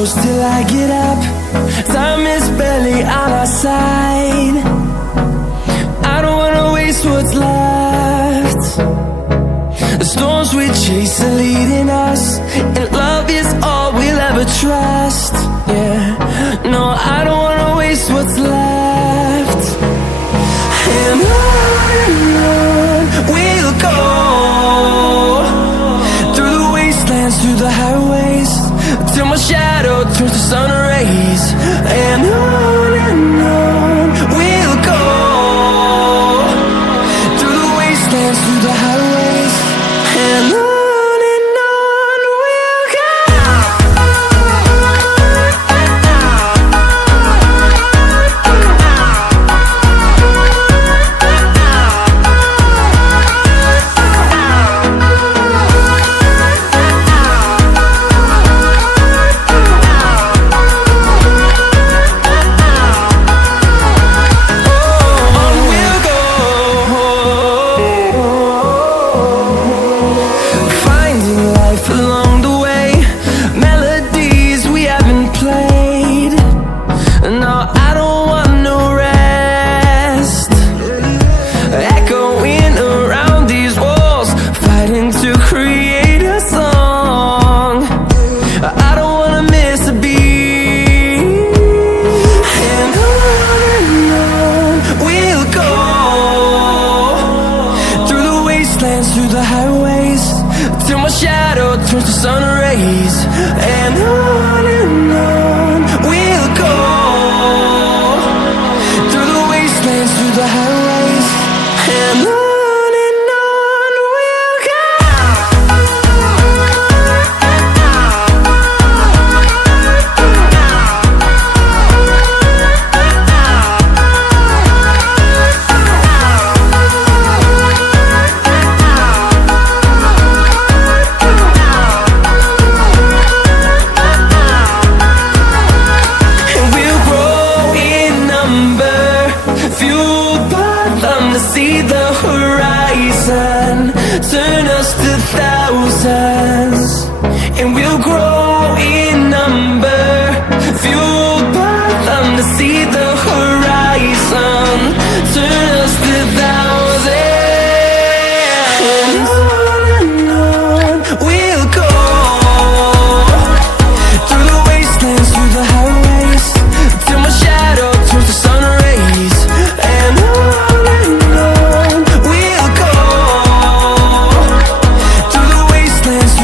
close till I get up. Time is barely on our side. I don't wanna waste what's left. The storms we chase are leading us, and love is all we'll ever trust. Yeah, no, I don't wanna waste what's left. And on we'll go, through the wastelands, through the highways, till my shadow turns to sun rays. And on we'll go, through the wastelands, through the highways, and on we'll go. Through the highways, till my shadow turns to sun rays. And on we'll go, through the wastelands, through the highways, and on we'll go. See the horizon, turn us to thousands, and we'll grow in number, fueled by them. To see the horizon, turn us to thousands, and on we'll go, through the wastelands, through the highways, till my shadow turns to sun rays. And we'll go, through the wastelands,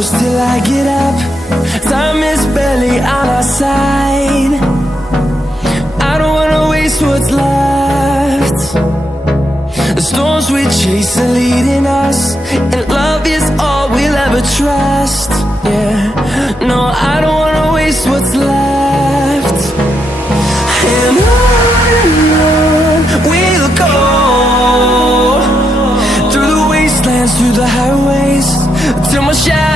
shadows till I get up. Time is barely on our side. I don't wanna waste what's left. The storms we chase are leading us, and love is all we'll ever trust. Yeah, no, I don't wanna waste what's left. And on we'll go, through the wastelands, through the highways, till my shadow